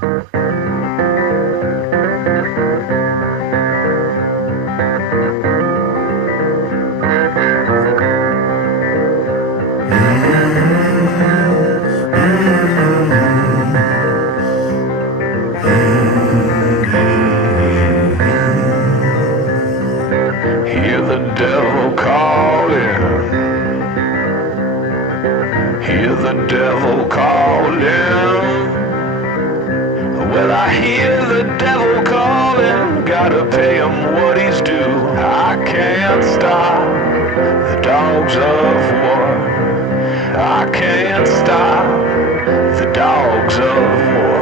Hear the devil calling. Hear the devil calling. Well, I hear the devil calling. Gotta pay him what he's due. I can't stop the dogs of war. I can't stop the dogs of war.